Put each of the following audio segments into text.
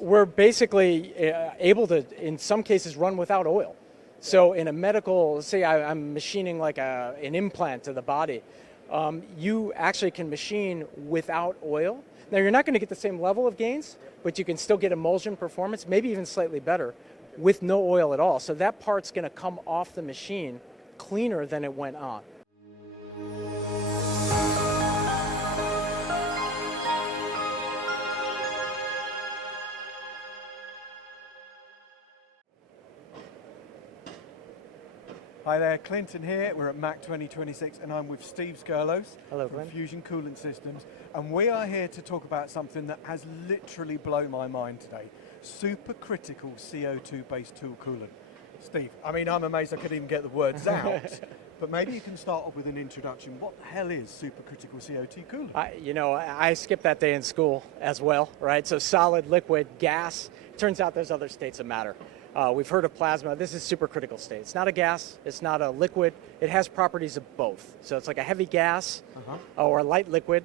we're basically able to, in some cases, run without oil. So in a medical, say I'm machining like an implant to the body, you actually can machine without oil. Now you're not going to get the same level of gains, but you can still get emulsion performance, maybe even slightly better, with no oil at all. So that part's going to come off the machine cleaner than it went on. Hi there, Clinton here. We're at MAC 2026 and I'm with Steve Skerlos from Fusion Coolant Systems, and we are here to talk about something that has literally blown my mind today. Supercritical CO2 based tool coolant. Steve, I mean, I'm amazed I could even get the words out, but maybe you can start off with an introduction. What the hell is supercritical CO2 coolant? I skipped that day in school as well, right? So solid, liquid, gas. Turns out there's other states of matter. We've heard of plasma. This is supercritical state. It's not a gas, it's not a liquid. It has properties of both. So it's like a heavy gas or a light liquid.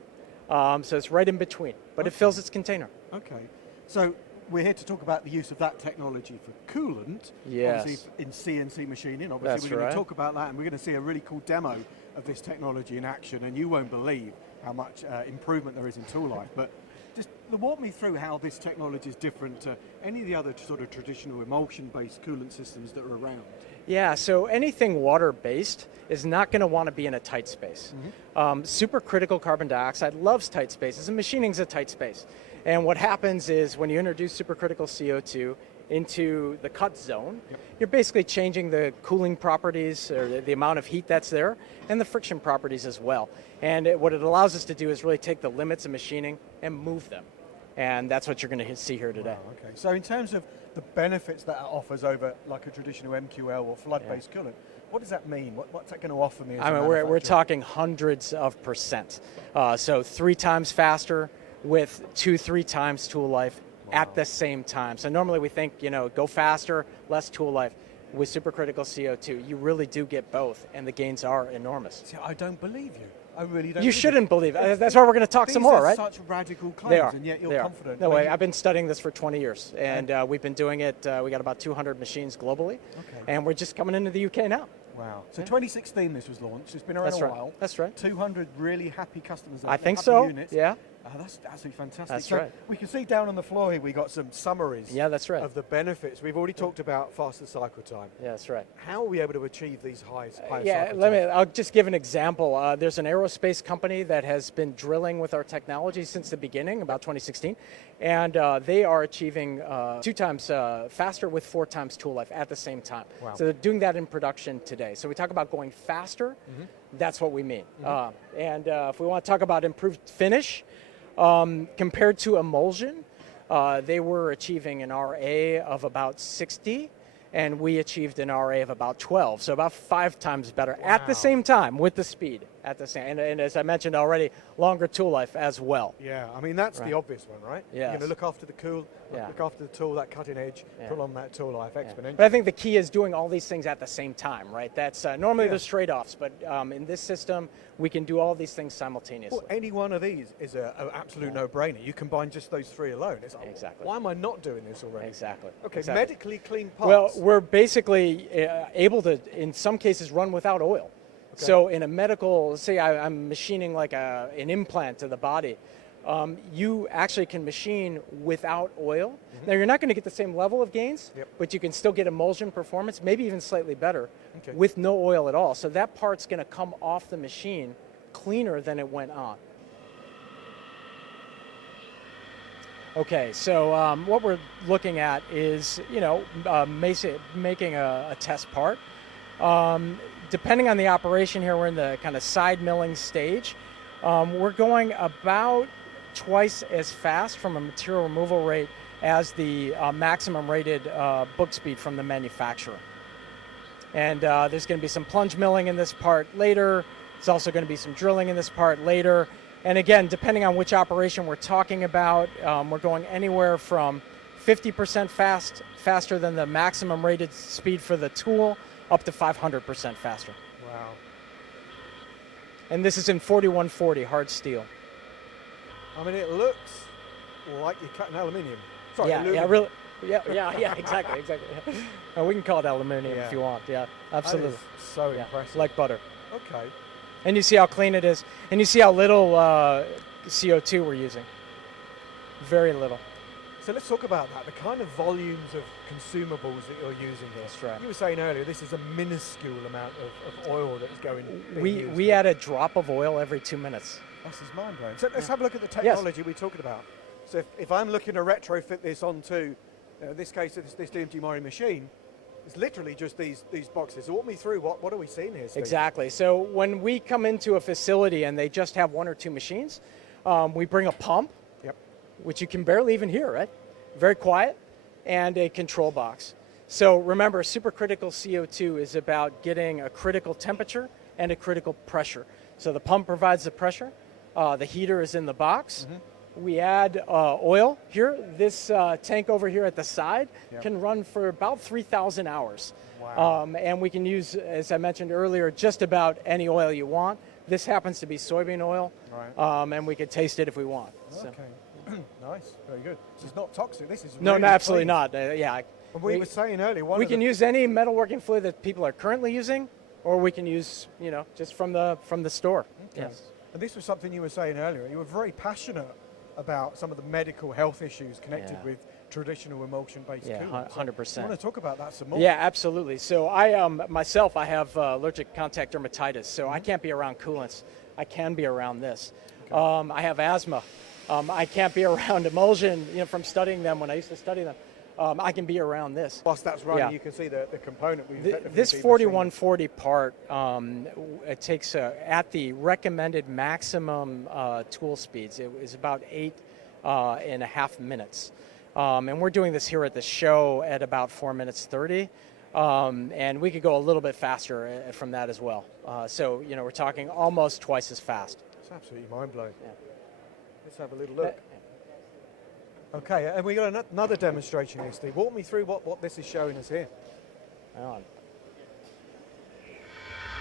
So it's right in between, but it fills its container. Okay, so we're here to talk about the use of that technology for coolant. Yes. Obviously in CNC machining. Obviously we're going to talk about that, and we're going to see a really cool demo of this technology in action, and you won't believe how much improvement there is in tool life. But just walk me through how this technology is different to any of the other sort of traditional emulsion-based coolant systems that are around. Yeah, so anything water-based is not going to want to be in a tight space. Supercritical carbon dioxide loves tight spaces, and machining's a tight space. And what happens is when you introduce supercritical CO2 into the cut zone, you're basically changing the cooling properties, or the amount of heat that's there, and the friction properties as well. And what it allows us to do is really take the limits of machining and move them. And that's what you're going to see here today. Wow, okay. So in terms of the benefits that it offers over like a traditional MQL or flood-based coolant, what does that mean? What's that going to offer me as a manufacturer? We're talking hundreds of percent. So 3 times faster with 2-3 times tool life at the same time. So normally we think, go faster, less tool life. With supercritical CO2, you really do get both, and the gains are enormous. See, I don't believe you. I really don't. You shouldn't believe it. That's why we're going to talk some more, right? These are such radical claims, they are. And yet you're confident. No way. I've been studying this for 20 years, and we've been doing it. We got about 200 machines globally, and we're just coming into the UK now. Wow. So 2016 this was launched. It's been around a while. That's right. 200 really happy customers. I think so. Units. Yeah. That's absolutely fantastic. That's so right. We can see down on the floor here we got some summaries. Yeah, that's right. Of the benefits. We've already talked about faster cycle time. Yeah, that's right. How are we able to achieve these higher cycle I'll just give an example. There's an aerospace company that has been drilling with our technology since the beginning, about 2016, and they are achieving 2 times faster with 4 times tool life at the same time. Wow. So they're doing that in production today. So we talk about going faster, that's what we mean. And if we want to talk about improved finish, compared to emulsion, they were achieving an RA of about 60, and we achieved an RA of about 12, so about 5 times better at the same time with the speed. At the same, and as I mentioned already, longer tool life as well. Yeah, I mean that's the obvious one, right? Yes. You're going to look after the look after the tool, that cutting edge, pull on that tool life exponentially. But I think the key is doing all these things at the same time, right? That's normally there's trade-offs, but in this system, we can do all these things simultaneously. Well, any one of these is an absolute no-brainer. You combine just those 3 alone. It's like, exactly. Why am I not doing this already? Exactly. Okay, exactly. medically clean parts. Well, we're basically able to, in some cases, run without oil. So in a medical, say I'm machining like an implant to the body, you actually can machine without oil. Now you're not going to get the same level of gains, but you can still get emulsion performance, maybe even slightly better, with no oil at all. So that part's going to come off the machine cleaner than it went on. Okay, so what we're looking at is, making a test part. Depending on the operation here, we're in the kind of side milling stage. We're going about twice as fast from a material removal rate as the maximum rated book speed from the manufacturer. And there's going to be some plunge milling in this part later. There's also going to be some drilling in this part later. And again, depending on which operation we're talking about, we're going anywhere from 50% faster than the maximum rated speed for the tool, up to 500% faster. Wow. And this is in 4140 hard steel. I mean, it looks like you're cutting aluminium. Sorry, yeah, aluminum. really. Yeah, exactly. We can call it aluminum if you want. Yeah, absolutely. That is so impressive. Like butter. Okay. And you see how clean it is, and you see how little CO2 we're using. Very little. So let's talk about that, the kind of volumes of consumables that you're using here. That's right. You were saying earlier, this is a minuscule amount of oil that's going. We add a drop of oil every 2 minutes. This is mind blowing. So let's have a look at the technology we're talking about. So if I'm looking to retrofit this onto, in this case, this DMG Mori machine, it's literally just these boxes. So walk me through, what are we seeing here, Steve? Exactly. So when we come into a facility and they just have 1 or 2 machines, we bring a pump, which you can barely even hear, right? Very quiet, and a control box. So remember, supercritical CO2 is about getting a critical temperature and a critical pressure. So the pump provides the pressure, the heater is in the box. We add oil here. This tank over here at the side can run for about 3,000 hours. Wow. And we can use, as I mentioned earlier, just about any oil you want. This happens to be soybean oil, and we can taste it if we want. So. Okay. Nice, very good. This is not toxic. This is No, really absolutely clean. not. Yeah. And we were saying earlier, we can use any metalworking fluid that people are currently using, or we can use, just from the store. Okay. Yes. And this was something you were saying earlier. You were very passionate about some of the medical health issues connected with traditional emulsion-based coolant. 100%. So I want to talk about that some more. Yeah, absolutely. So I myself, I have allergic contact dermatitis, so I can't be around coolants. I can be around this. Okay. I have asthma. I can't be around emulsion, from studying them when I used to study them. I can be around this. Whilst that's running, you can see the component. This 4140 part, it takes at the recommended maximum tool speeds. It is about 8.5 minutes. And we're doing this here at the show at about 4 minutes 30. And we could go a little bit faster from that as well. So, we're talking almost twice as fast. It's absolutely mind-blowing. Yeah. Let's have a little look. Okay, and we got another demonstration here, Steve. Walk me through what this is showing us here. Hang on.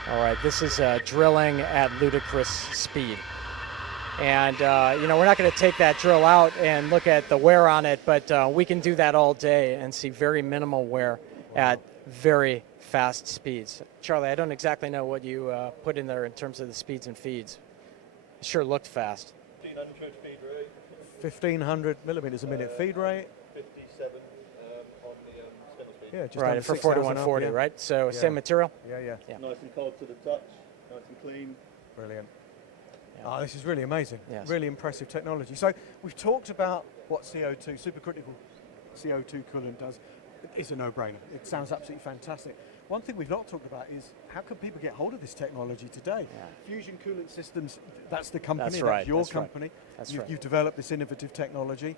All right, this is drilling at ludicrous speed. And, we're not going to take that drill out and look at the wear on it, but we can do that all day and see very minimal wear at very fast speeds. Charlie, I don't exactly know what you put in there in terms of the speeds and feeds. It sure looked fast. 1500 feed rate. 1500 millimeters a minute feed rate. 57 on the spindle speed. Yeah, just right, for 4140, right? So same material? Yeah. Nice and cold to the touch, nice and clean. Brilliant. Yeah. This is really amazing. Yes. Really impressive technology. So we've talked about what CO2, supercritical CO2 coolant does. It's a no-brainer. It sounds absolutely fantastic. One thing we've not talked about is how can people get hold of this technology today? Yeah. Fusion Coolant Systems, that's the company, that's your company. You've developed this innovative technology.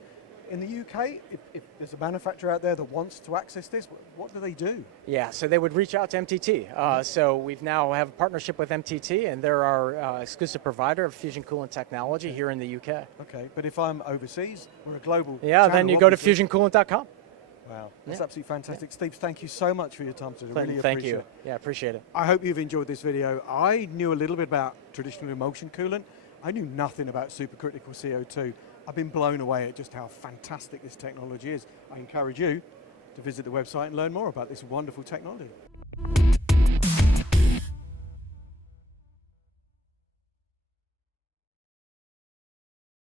In the UK, if there's a manufacturer out there that wants to access this, what do they do? Yeah, so they would reach out to MTT. So we've now have a partnership with MTT, and they're our exclusive provider of fusion coolant technology here in the UK. Okay, but if I'm overseas, we're a global channel, then you go to fusioncoolant.com. Wow, that's absolutely fantastic. Steve, thank you so much for your time today. Clinton, really thank appreciate you. Yeah, appreciate it. I hope you've enjoyed this video. I knew a little bit about traditional emulsion coolant. I knew nothing about supercritical CO2. I've been blown away at just how fantastic this technology is. I encourage you to visit the website and learn more about this wonderful technology.